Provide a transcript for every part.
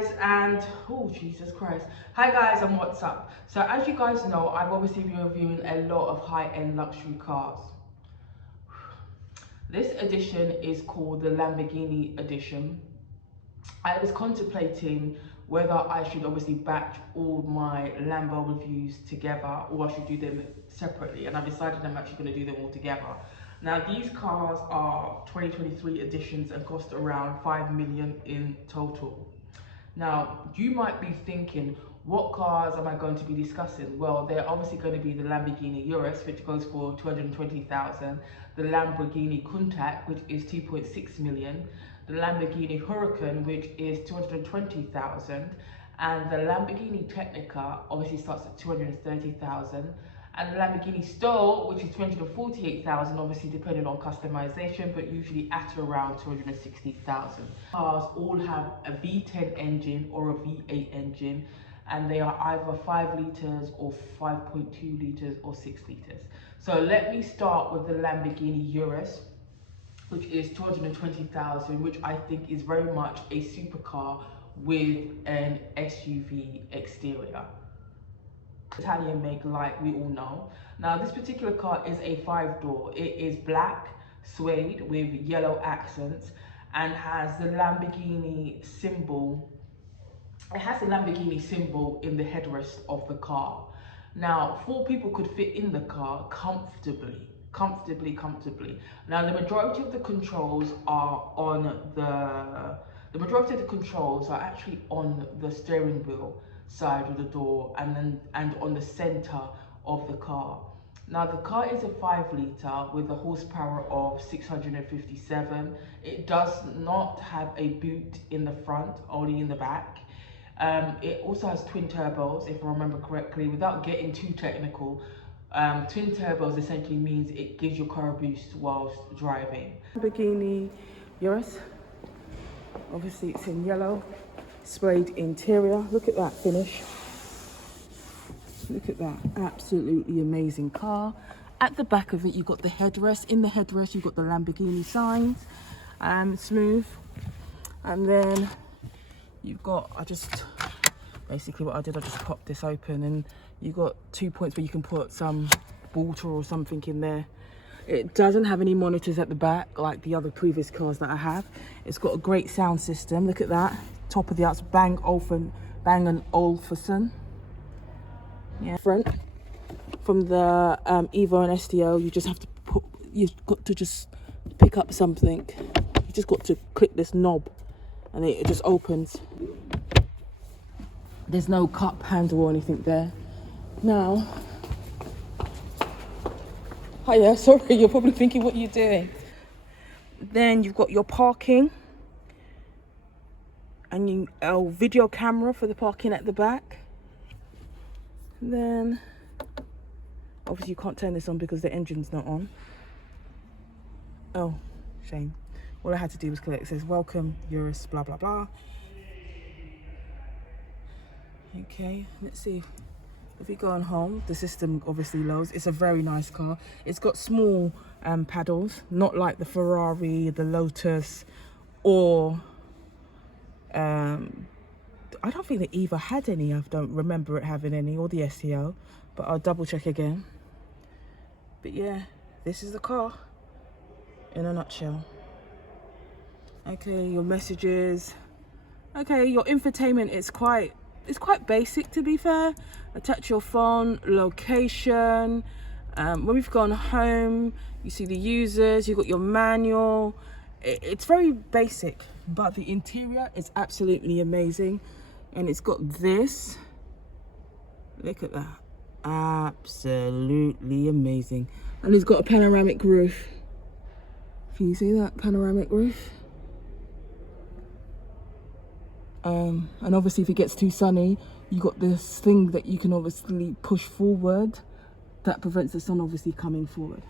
And oh Jesus Christ, hi guys, and what's up? So as you guys know, I've obviously been reviewing a lot of high-end luxury cars. This edition is called the Lamborghini edition. I was contemplating whether I should obviously batch all my Lambo reviews together or I should do them separately, and I've decided I'm actually going to do them all together. Now these cars are 2023 editions and cost around 5 million in total. Now, you might be thinking, what cars am I going to be discussing? Well, they're obviously going to be the Lamborghini Urus, which goes for 220,000, the Lamborghini Countach, which is 2.6 million, the Lamborghini Hurcane, which is 220,000, and the Lamborghini Technica obviously starts at 230,000, and the Lamborghini STO, which is 248,000, obviously depending on customization, but usually at around 260,000. Cars all have a V10 engine or a V8 engine, and they are either 5 litres or 5.2 litres or 6 litres. So let me start with the Lamborghini Urus, which is 220,000, which I think is very much a supercar with an SUV exterior. Italian make, like we all know. Now this particular car is a 5-door. It is black suede with yellow accents and has the Lamborghini symbol. It has the Lamborghini symbol in the headrest of the car. Now 4 people could fit in the car comfortably. Now the majority of the controls are on the majority of the controls are actually on the steering wheel side of the door and on the center of the car. Now the car is a 5 litre with a horsepower of 657. It does not have a boot in the front, only in the back. It also has twin turbos, if I remember correctly. Without getting too technical, twin turbos essentially means it gives your car a boost whilst driving. Lamborghini Urus, obviously it's in yellow, sprayed interior. Look at that finish. Look at that, absolutely amazing car. At the back of it, you've got the headrest. In the headrest, you've got the Lamborghini signs, smooth. And then you've got, basically what I did, I just popped this open and you've got 2 points where you can put some water or something in there. It doesn't have any monitors at the back like the other previous cars that I have. It's got a great sound system. Look at that. Top of the arts, Bang & Olufsen. Yeah. Front. From the Evo and STO, you've got to just pick up something. You just got to click this knob and it just opens. There's no cup handle or anything there. Now, hiya, sorry, you're probably thinking what you're doing. Then you've got your parking and a video camera for the parking at the back. And then, obviously you can't turn this on because the engine's not on. Oh, shame. All I had to do was click. It says, welcome, Urus, blah, blah, blah. Okay, let's see. If we go on home, the system obviously loads. It's a very nice car. It's got small paddles, not like the Ferrari, the Lotus, or I don't think the Eva had any. I don't remember it having any, or the STO, but I'll double check again. But yeah, this is the car in a nutshell. Okay, your messages. Okay, your infotainment is quite basic, to be fair. Attach your phone, location. When we've gone home, you see the users, you've got your manual. It's very basic, but the interior is absolutely amazing. And it's got this. Look at that. Absolutely amazing. And it's got a panoramic roof. Can you see that panoramic roof? And obviously if it gets too sunny, you got this thing that you can obviously push forward that prevents the sun obviously coming forward.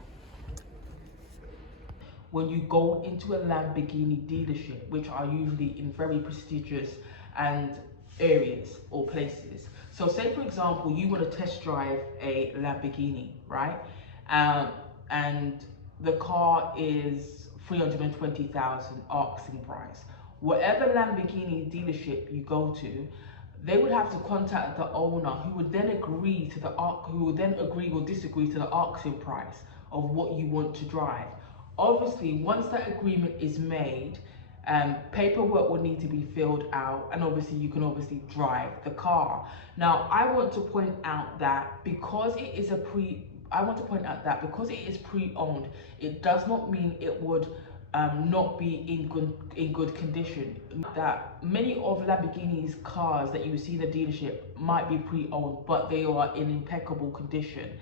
When you go into a Lamborghini dealership, which are usually in very prestigious and areas or places. So say for example, you want to test drive a Lamborghini, right? And the car is 320,000 asking price. whatever Lamborghini dealership you go to, they would have to contact the owner, who would then agree to the who would then agree or disagree to the auction price of what you want to drive. Obviously, once that agreement is made, paperwork will need to be filled out, and obviously you can obviously drive the car. Now, I want to point out that because it is pre-owned, it does not mean it would not be in good condition. That many of Lamborghini's cars that you see in the dealership might be pre-owned, but they are in impeccable condition.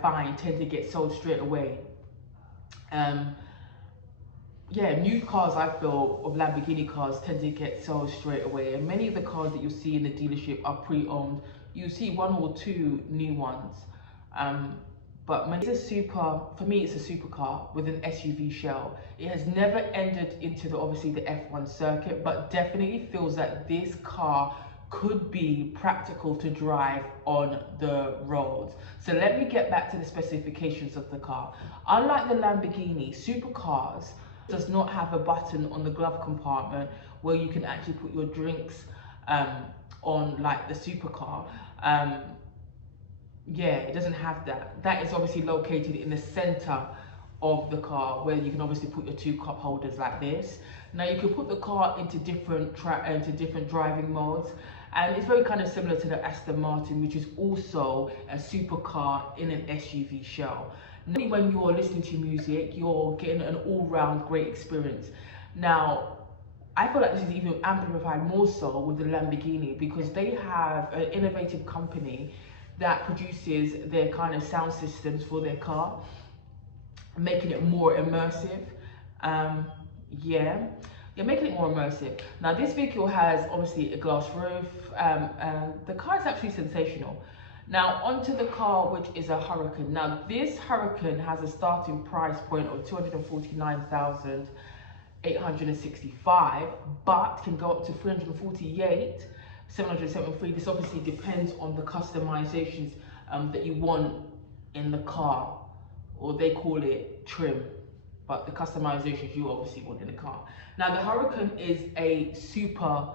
Fine, tend to get sold straight away. Yeah, new cars, I feel, of Lamborghini cars tend to get sold straight away, and many of the cars that you see in the dealership are pre-owned. You see one or two new ones, but for me it's a supercar with an SUV shell. It has never entered into the F1 circuit, but definitely feels that this car could be practical to drive on the roads. So let me get back to the specifications of the car. Unlike the Lamborghini, supercars does not have a button on the glove compartment where you can actually put your drinks on like the supercar. Yeah, it doesn't have that. That is obviously located in the center of the car, where you can obviously put your two cup holders like this. Now you can put the car into different driving modes, and it's very kind of similar to the Aston Martin, which is also a supercar in an SUV shell. Now, when you're listening to music, you're getting an all-round great experience. Now, I feel like this is even amplified more so with the Lamborghini, because they have an innovative company that produces their kind of sound systems for their car, making it more immersive. Making it more immersive. Now, this vehicle has obviously a glass roof. The car is actually sensational. Now, onto the car, which is a Hurcane. Now, this Hurcane has a starting price point of 249,865, but can go up to 348,773. This obviously depends on the customizations that you want in the car, or they call it trim, but the customizations you obviously want in the car. Now, the Hurcane is a super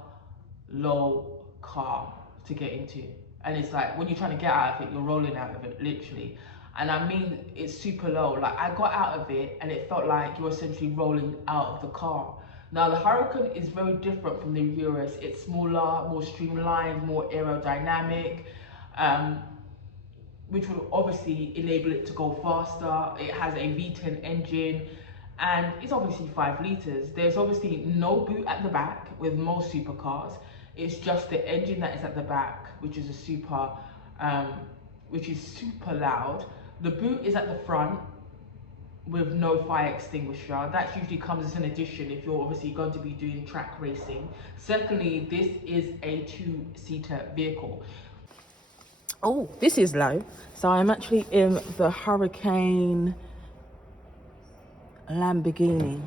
low car to get into, and it's like when you're trying to get out of it, you're rolling out of it, literally. And I mean, it's super low. Like, I got out of it and it felt like you're essentially rolling out of the car. Now, the Hurcane is very different from the Urus. It's smaller, more streamlined, more aerodynamic, which will obviously enable it to go faster. It has a V10 engine, and it's obviously 5 litres. There's obviously no boot at the back with most supercars. It's just the engine that is at the back, which is super loud. The boot is at the front with no fire extinguisher. That usually comes as an addition if you're obviously going to be doing track racing. Secondly, this is a 2-seater vehicle. Oh, this is low. So I'm actually in the Hurcane Lamborghini.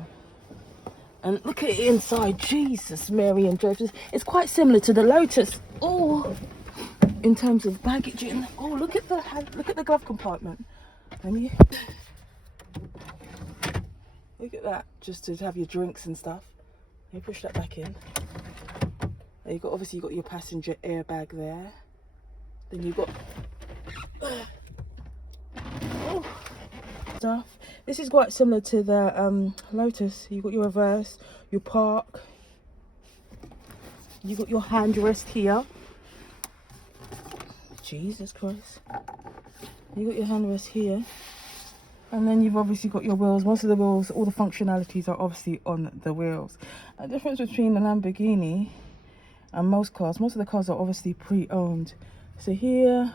And look at it inside. Jesus, Mary and Joseph. It's quite similar to the Lotus. Oh, in terms of baggaging. Oh, look at the glove compartment. Look at that, just to have your drinks and stuff. You push that back in. There obviously you got your passenger airbag there. Then you've got stuff. This is quite similar to the Lotus. You got your reverse, your park. You got your handrest here. Jesus Christ. You got your handrest here. And then you've obviously got your wheels. Most of the wheels, all the functionalities are obviously on the wheels. The difference between the Lamborghini and most of the cars are obviously pre-owned. So here,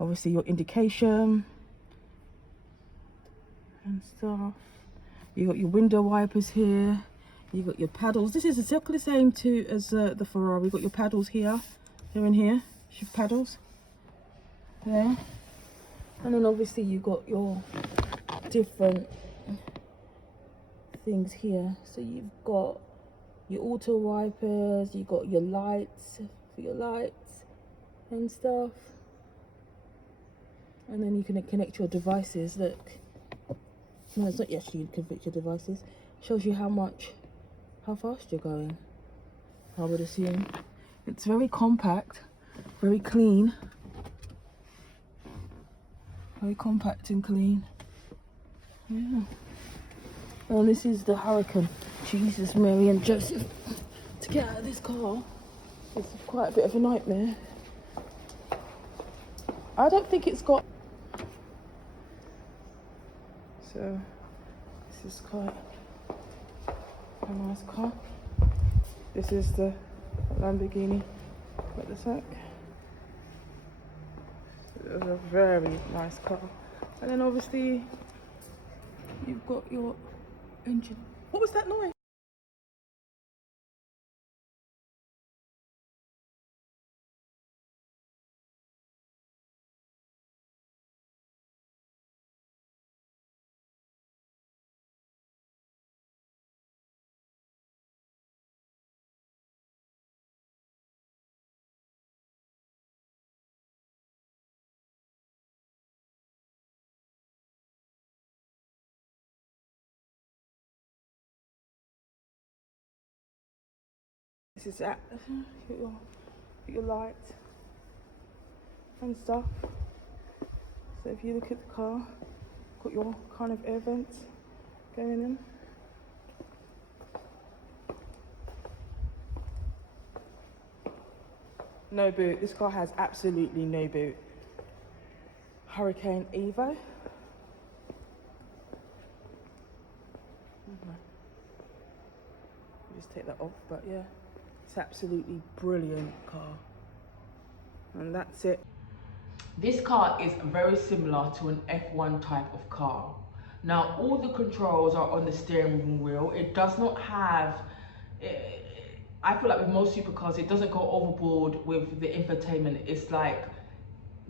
obviously your indication and stuff. You got your window wipers here. You got your paddles. This is exactly the same as the Ferrari. You got your paddles here and here. Shift paddles there. And then obviously you got your different things here. So you've got your auto wipers, you got your lights for your lights and stuff, and then you can connect your devices. Look, no, it's not actually you can connect your devices. Shows you how fast you're going, I would assume. It's very compact, very clean. Very compact and clean. Yeah. And this is the Hurcane. Jesus, Mary and Joseph. To get out of this car is quite a bit of a nightmare. I don't think it's got... So, this is quite a nice car. This is the Lamborghini at the back. It's a very nice car. And then obviously, you've got your engine. What was that noise? This is that. Your lights and stuff. So if you look at the car, got your kind of air vents going in. No boot. This car has absolutely no boot. Hurcane Evo. Just take that off, but yeah, it's absolutely brilliant car. And that's it. This car is very similar to an F1 type of car. Now, all the controls are on the steering wheel. It does not have, I feel like with most supercars, it doesn't go overboard with the infotainment. It's like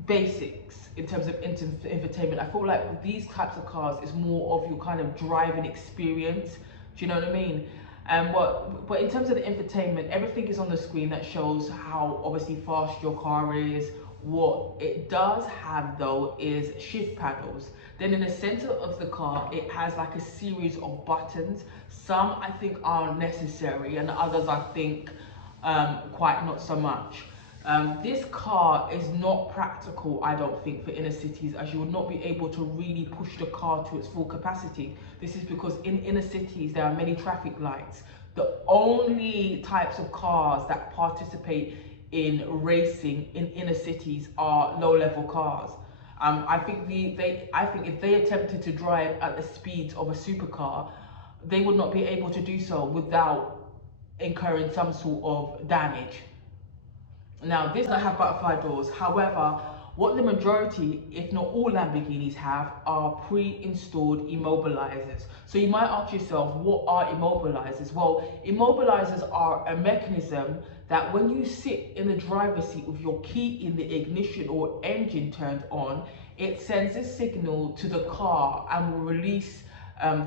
basics in terms of infotainment. I feel like with these types of cars, it's more of your kind of driving experience. Do you know what I mean? But in terms of the infotainment, everything is on the screen that shows how obviously fast your car is. What it does have though is shift paddles. Then in the center of the car, it has like a series of buttons. Some I think are necessary and others I think quite not so much. This car is not practical, I don't think, for inner cities, as you would not be able to really push the car to its full capacity. This is because in inner cities there are many traffic lights. The only types of cars that participate in racing in inner cities are low-level cars. I think if they attempted to drive at the speeds of a supercar, they would not be able to do so without incurring some sort of damage. Now, this doesn't have butterfly doors. However, what the majority, if not all Lamborghinis have, are pre-installed immobilizers. So you might ask yourself, what are immobilizers? Well, immobilizers are a mechanism that when you sit in the driver's seat with your key in the ignition or engine turned on, it sends a signal to the car and will release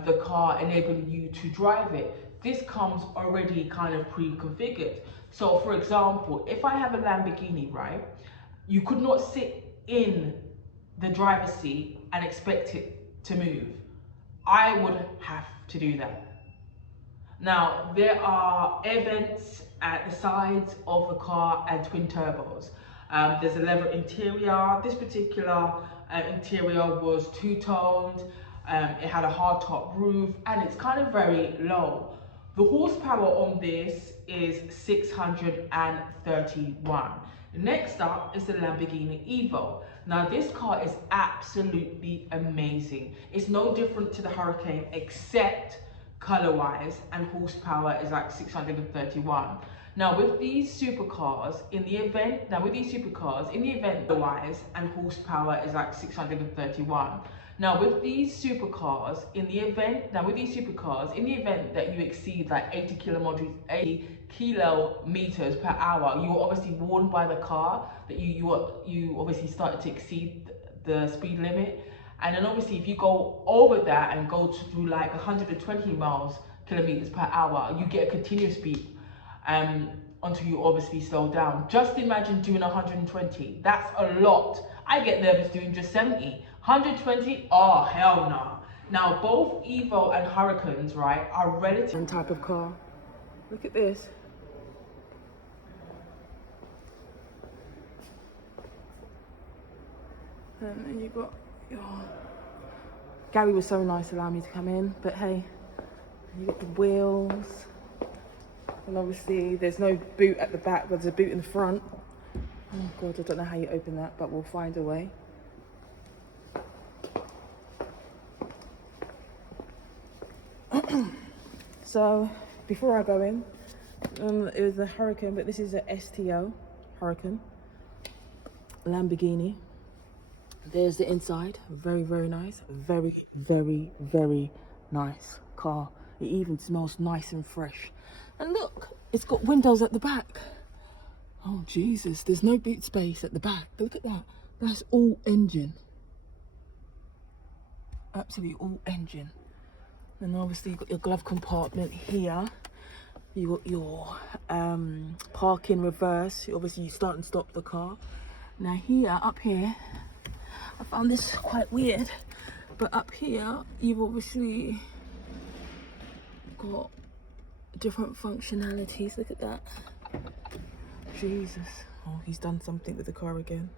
the car, enabling you to drive it. This comes already kind of pre-configured. So for example, if I have a Lamborghini, right, you could not sit in the driver's seat and expect it to move. I would have to do that. Now, there are air vents at the sides of the car and twin turbos. There's a leather interior. This particular interior was two-toned. It had a hard top roof and it's kind of very low. The horsepower on this is 631. Next up is the Lamborghini Evo. Now this car is absolutely amazing. It's no different to the Hurcane except color-wise, and horsepower is like 631. Now with these supercars, in the event wise and horsepower is like 631. Now with these supercars, in the event that you exceed like 80 kilometers per hour, you are obviously warned by the car that you obviously started to exceed the speed limit. And then obviously if you go over that and go to like 120 kilometers per hour, you get a continuous beep until you obviously slow down. Just imagine doing 120. That's a lot. I get nervous doing just 70. 120, oh hell no. Now, both Evo and Hurricanes, right, are relative type of car. Look at this. And then you got your... Gary was so nice to allow me to come in, but hey, you got the wheels. And obviously there's no boot at the back, but there's a boot in the front. Oh God, I don't know how you open that, but we'll find a way. So, before I go in, it was a Hurricane, but this is a STO Hurricane Lamborghini. There's the inside, very, very nice. Very, very, very nice car. It even smells nice and fresh. And look, it's got windows at the back. Oh Jesus, there's no boot space at the back. Look at that. That's all engine. Absolutely all engine. And obviously you've got your glove compartment here. You got your parking reverse. Obviously you start and stop the car. Now here, up here, I found this quite weird, but up here you've obviously got different functionalities. Look at that. Jesus. Oh, he's done something with the car again.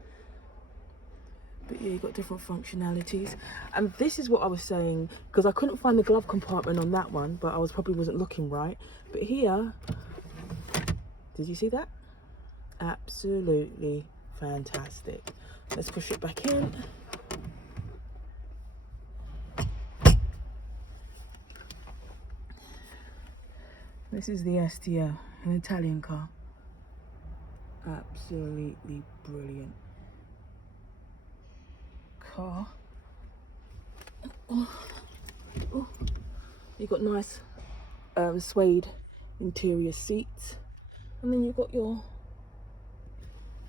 But yeah, you've got different functionalities. And this is what I was saying, because I couldn't find the glove compartment on that one, but I probably wasn't looking right. But here, did you see that? Absolutely fantastic. Let's push it back in. This is the STO, an Italian car. Absolutely brilliant car. Oh. You've got nice suede interior seats, and then you've got your,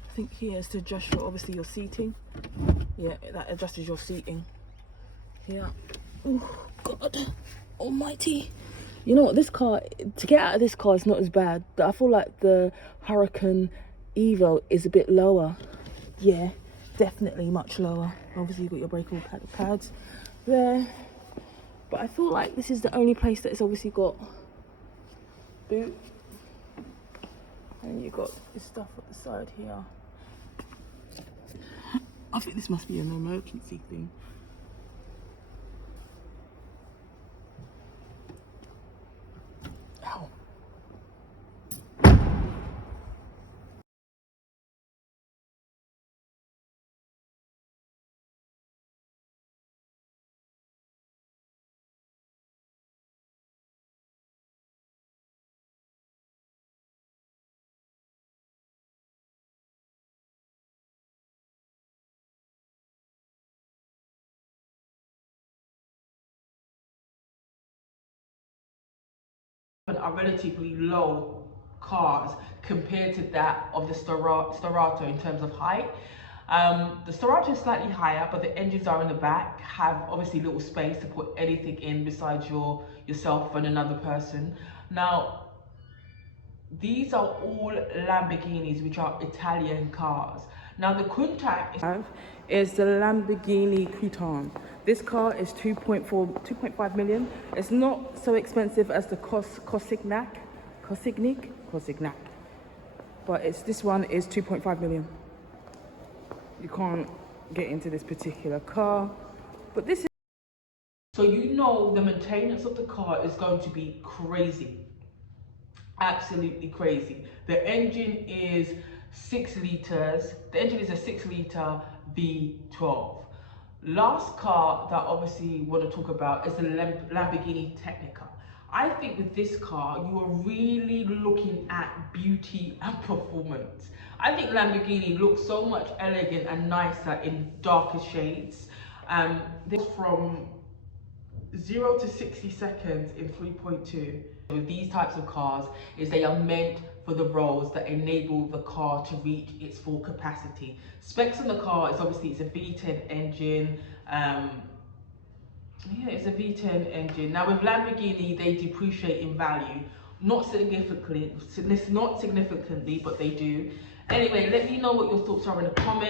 I think here is to adjust your, obviously your seating. Yeah, that adjusts your seating. Yeah. Oh God almighty. You know what, this car, to get out of this car is not as bad. I feel like the Hurricane Evo is a bit lower. Yeah, definitely much lower. Obviously you've got your breakable pads there. But I feel like this is the only place that it's obviously got boot. And you've got this stuff at the side here. I think this must be an emergency thing. Ow. Are relatively low cars compared to that of the Sterrato in terms of height. The Sterrato is slightly higher, but the engines are in the back, have obviously little space to put anything in besides yourself and another person. Now, these are all Lamborghinis, which are Italian cars. Now the Countach is the Lamborghini Countach. This car is 2.5 million. It's not so expensive as the Countach, but this one is 2.5 million. You can't get into this particular car, but this is, so you know the maintenance of the car is going to be crazy. Absolutely crazy. The engine is 6 litres. The engine is a 6 litre V12. Last car that obviously want to talk about is the Lamborghini Technica. I think with this car, you are really looking at beauty and performance. I think Lamborghini looks so much elegant and nicer in darker shades. This from 0 to 60 seconds in 3.2. With these types of cars is they are meant for the roads that enable the car to reach its full capacity. Specs on the car is obviously it's a V10 engine. Yeah, it's a V10 engine. Now with Lamborghini, they depreciate in value, not significantly, but they do. Anyway, let me know what your thoughts are in the comments.